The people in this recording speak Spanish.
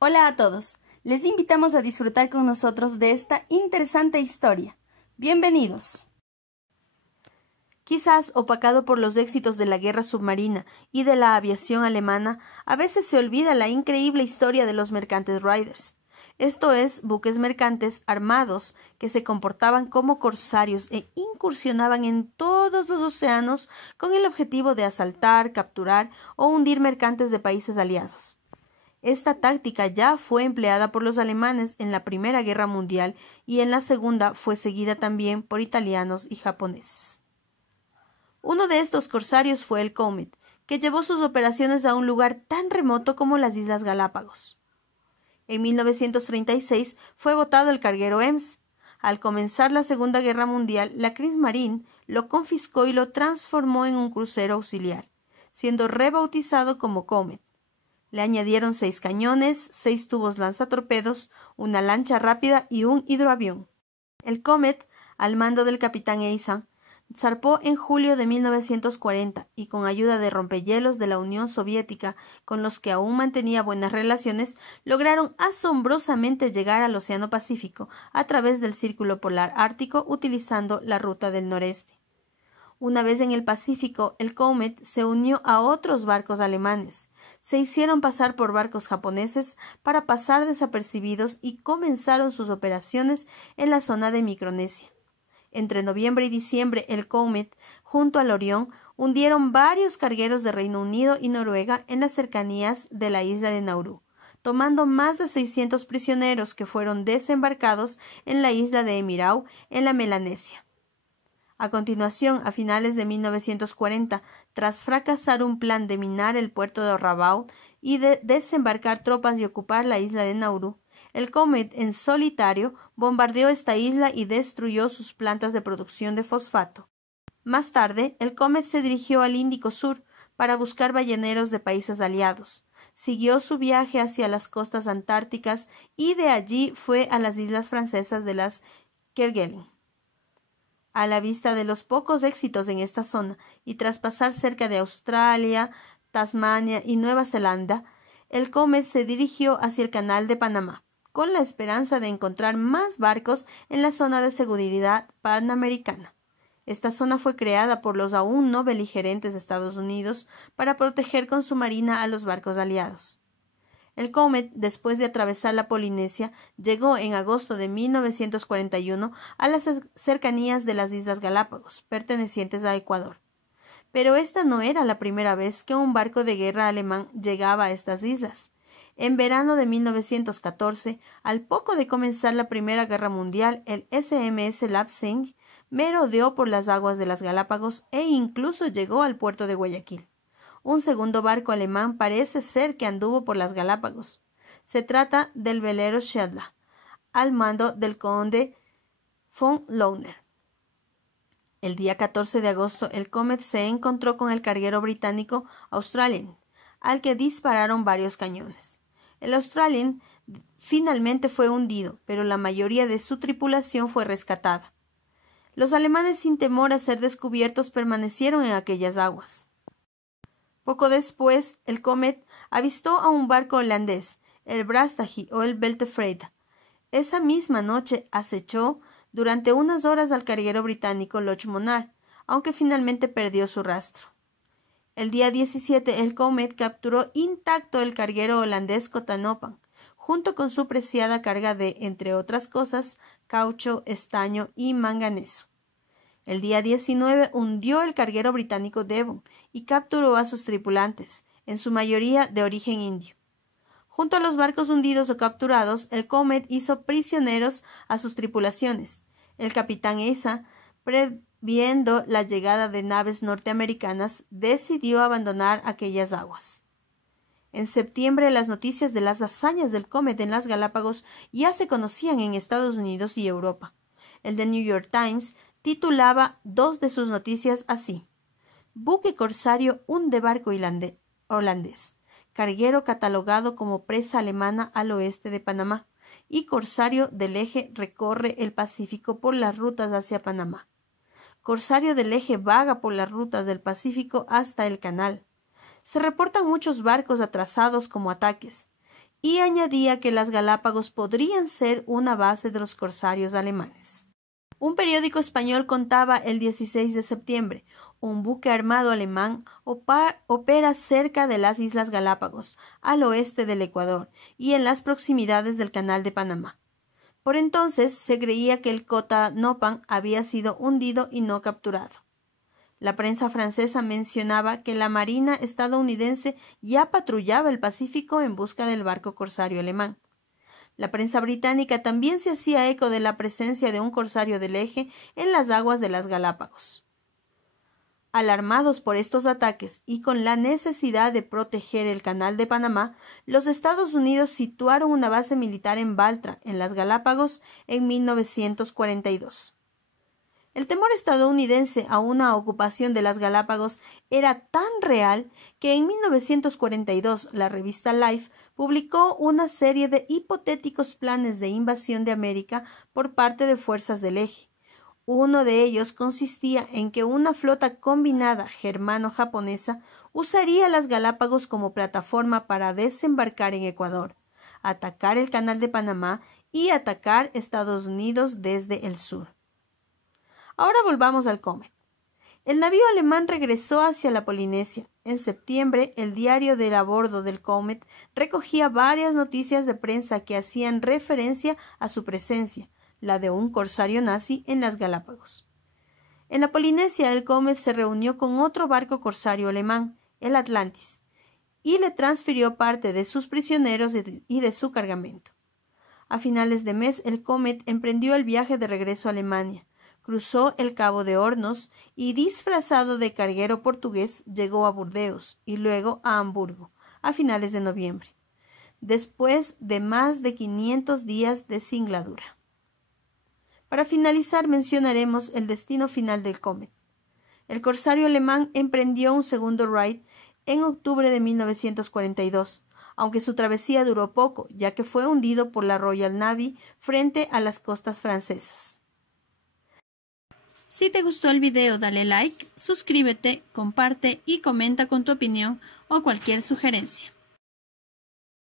Hola a todos, les invitamos a disfrutar con nosotros de esta interesante historia. Bienvenidos. Quizás opacado por los éxitos de la guerra submarina y de la aviación alemana, a veces se olvida la increíble historia de los mercantes raiders. Esto es, buques mercantes armados que se comportaban como corsarios e incursionaban en todos los océanos con el objetivo de asaltar, capturar o hundir mercantes de países aliados. Esta táctica ya fue empleada por los alemanes en la Primera Guerra Mundial y en la Segunda fue seguida también por italianos y japoneses. Uno de estos corsarios fue el Comet, que llevó sus operaciones a un lugar tan remoto como las Islas Galápagos. En 1936 fue botado el carguero Ems. Al comenzar la Segunda Guerra Mundial, la Kriegsmarine lo confiscó y lo transformó en un crucero auxiliar, siendo rebautizado como Comet. Le añadieron 6 cañones, 6 tubos lanzatorpedos, una lancha rápida y un hidroavión. El Comet, al mando del capitán Eisa, zarpó en julio de 1940 y con ayuda de rompehielos de la Unión Soviética, con los que aún mantenía buenas relaciones, lograron asombrosamente llegar al Océano Pacífico a través del Círculo Polar Ártico utilizando la ruta del noreste. Una vez en el Pacífico, el Comet se unió a otros barcos alemanes. Se hicieron pasar por barcos japoneses para pasar desapercibidos y comenzaron sus operaciones en la zona de Micronesia. Entre noviembre y diciembre, el Comet, junto al Orión, hundieron varios cargueros de Reino Unido y Noruega en las cercanías de la isla de Nauru, tomando más de 600 prisioneros que fueron desembarcados en la isla de Emirau, en la Melanesia. A continuación, a finales de 1940, tras fracasar un plan de minar el puerto de Rabaul y de desembarcar tropas y ocupar la isla de Nauru, el Comet en solitario bombardeó esta isla y destruyó sus plantas de producción de fosfato. Más tarde, el Comet se dirigió al Índico Sur para buscar balleneros de países aliados. Siguió su viaje hacia las costas antárticas y de allí fue a las islas francesas de las Kerguelen. A la vista de los pocos éxitos en esta zona y tras pasar cerca de Australia, Tasmania y Nueva Zelanda, el Comet se dirigió hacia el Canal de Panamá, con la esperanza de encontrar más barcos en la zona de seguridad panamericana. Esta zona fue creada por los aún no beligerantes Estados Unidos para proteger con su marina a los barcos aliados. El Comet, después de atravesar la Polinesia, llegó en agosto de 1941 a las cercanías de las Islas Galápagos, pertenecientes a Ecuador. Pero esta no era la primera vez que un barco de guerra alemán llegaba a estas islas. En verano de 1914, al poco de comenzar la Primera Guerra Mundial, el SMS Leipzig merodeó por las aguas de las Galápagos e incluso llegó al puerto de Guayaquil. Un segundo barco alemán parece ser que anduvo por las Galápagos. Se trata del velero Shetland, al mando del conde von Lohner. El día 14 de agosto, el Comet se encontró con el carguero británico Australian, al que dispararon varios cañones. El Australian finalmente fue hundido, pero la mayoría de su tripulación fue rescatada. Los alemanes, sin temor a ser descubiertos, permanecieron en aquellas aguas. Poco después, el Comet avistó a un barco holandés, el Brastagy o el Beltefreda. Esa misma noche acechó durante unas horas al carguero británico Loch Monard, aunque finalmente perdió su rastro. El día 17, el Comet capturó intacto el carguero holandés Cotanopan, junto con su preciada carga de, entre otras cosas, caucho, estaño y manganeso. El día 19 hundió el carguero británico Devon y capturó a sus tripulantes, en su mayoría de origen indio. Junto a los barcos hundidos o capturados, el Comet hizo prisioneros a sus tripulaciones. El capitán Eisa, previendo la llegada de naves norteamericanas, decidió abandonar aquellas aguas. En septiembre, las noticias de las hazañas del Comet en las Galápagos ya se conocían en Estados Unidos y Europa. El The New York Times titulaba 2 de sus noticias así: buque corsario hunde barco holandés, carguero catalogado como presa alemana al oeste de Panamá, y corsario del Eje recorre el Pacífico por las rutas hacia Panamá. Corsario del Eje vaga por las rutas del Pacífico hasta el canal. Se reportan muchos barcos atrasados como ataques, y añadía que las Galápagos podrían ser una base de los corsarios alemanes. Un periódico español contaba el 16 de septiembre, un buque armado alemán opera cerca de las Islas Galápagos, al oeste del Ecuador y en las proximidades del Canal de Panamá. Por entonces se creía que el Kota Nopan había sido hundido y no capturado. La prensa francesa mencionaba que la marina estadounidense ya patrullaba el Pacífico en busca del barco corsario alemán. La prensa británica también se hacía eco de la presencia de un corsario del Eje en las aguas de las Galápagos. Alarmados por estos ataques y con la necesidad de proteger el Canal de Panamá, los Estados Unidos situaron una base militar en Baltra, en las Galápagos, en 1942. El temor estadounidense a una ocupación de las Galápagos era tan real que en 1942 la revista Life publicó una serie de hipotéticos planes de invasión de América por parte de fuerzas del Eje. Uno de ellos consistía en que una flota combinada germano-japonesa usaría las Galápagos como plataforma para desembarcar en Ecuador, atacar el Canal de Panamá y atacar Estados Unidos desde el sur. Ahora volvamos al Comet. El navío alemán regresó hacia la Polinesia. En septiembre, el diario del a bordo del Comet recogía varias noticias de prensa que hacían referencia a su presencia, la de un corsario nazi en las Galápagos. En la Polinesia, el Comet se reunió con otro barco corsario alemán, el Atlantis, y le transfirió parte de sus prisioneros y de su cargamento. A finales de mes, el Comet emprendió el viaje de regreso a Alemania. Cruzó el Cabo de Hornos y, disfrazado de carguero portugués, llegó a Burdeos y luego a Hamburgo a finales de noviembre, después de más de 500 días de singladura. Para finalizar, mencionaremos el destino final del Comet. El corsario alemán emprendió un segundo raid en octubre de 1942, aunque su travesía duró poco, ya que fue hundido por la Royal Navy frente a las costas francesas. Si te gustó el video, dale like, suscríbete, comparte y comenta con tu opinión o cualquier sugerencia.